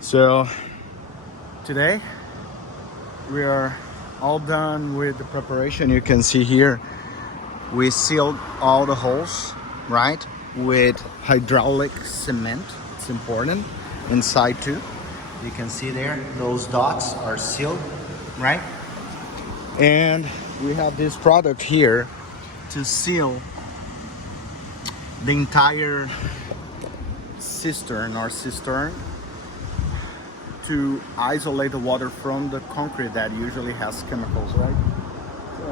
So today we are all done with the preparation. You can see here we sealed all the holes, right, with hydraulic cement. It's important. Inside too, you can see there those dots are sealed, right? And we have this product here to seal the entire cistern to isolate the water from the concrete that usually has chemicals, right?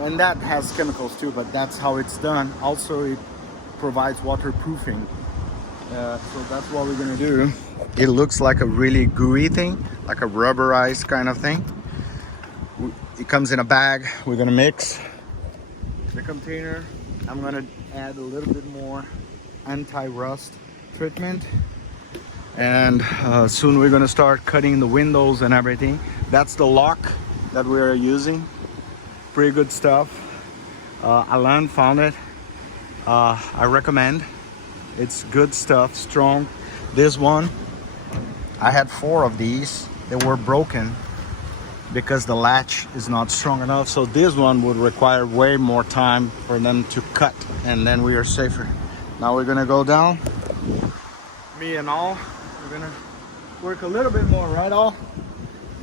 And that has chemicals too, but that's how it's done. Also, it provides waterproofing. So that's what we're gonna do. It looks like a really gooey thing, like a rubberized kind of thing. It comes in a bag. We're gonna mix the container. I'm gonna add a little bit more anti-rust treatment, and soon we're gonna start cutting the windows and everything. That's the lock that we're using. Pretty good stuff. Alan found it. I recommend. It's good stuff, strong. This one, I had 4 of these. They were broken because the latch is not strong enough. So this one would require way more time for them to cut, and then we are safer. Now we're gonna go down. Me and all, we're gonna work a little bit more, right, all?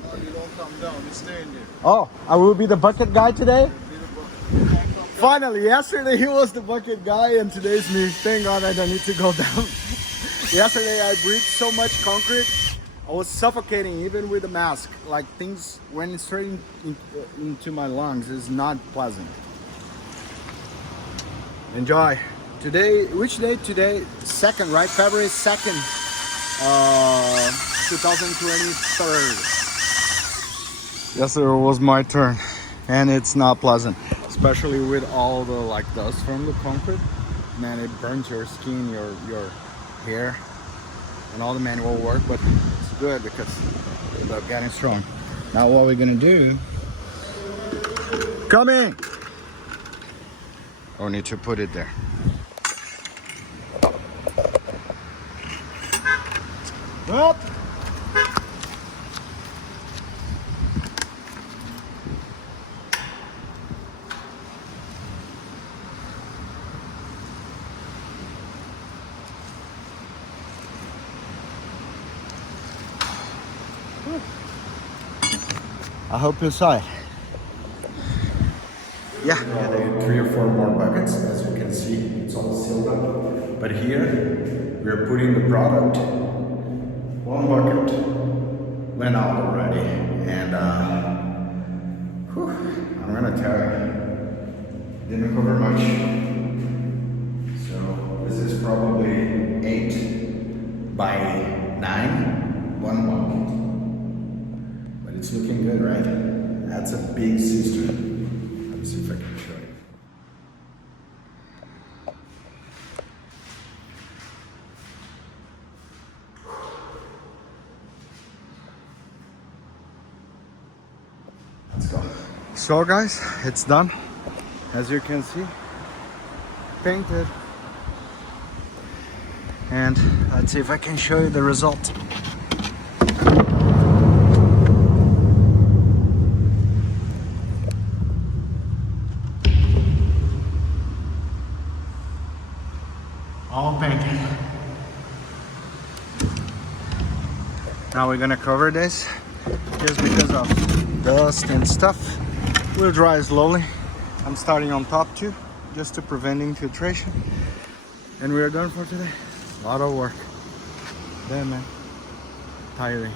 No, you don't come down, you stay in there. Oh, I will be the bucket guy today? Finally, yesterday he was the bucket guy and today's me. Thank God I don't need to go down. Yesterday I breathed so much concrete, I was suffocating even with the mask. Like things went straight into my lungs. It's not pleasant. Enjoy. Today, which day today? 2nd, right? February 2nd, 2023. Yesterday was my turn and it's not pleasant. Especially with all the like dust from the concrete. Man, it burns your skin, your hair, and all the manual work, but it's good because it's about getting strong. Now what we're gonna do, come in. Oh, need to put it there. Up. I hope you saw it. Yeah, 3 or 4 more buckets. As you can see, it's all sealed up. But here, we're putting the product. 1 bucket went out already. And I'm gonna tell you, didn't cover much. So this is probably 8 by 9, 1 bucket. It's looking good, right? That's a big cistern. Let me see if I can show you. Let's go. So guys, it's done. As you can see, painted. And let's see if I can show you the result. All painted. Now we're gonna cover this just because of dust and stuff. We'll dry slowly. I'm starting on top too, just to prevent infiltration. And we are done for today. A lot of work. Damn, man. Tiring.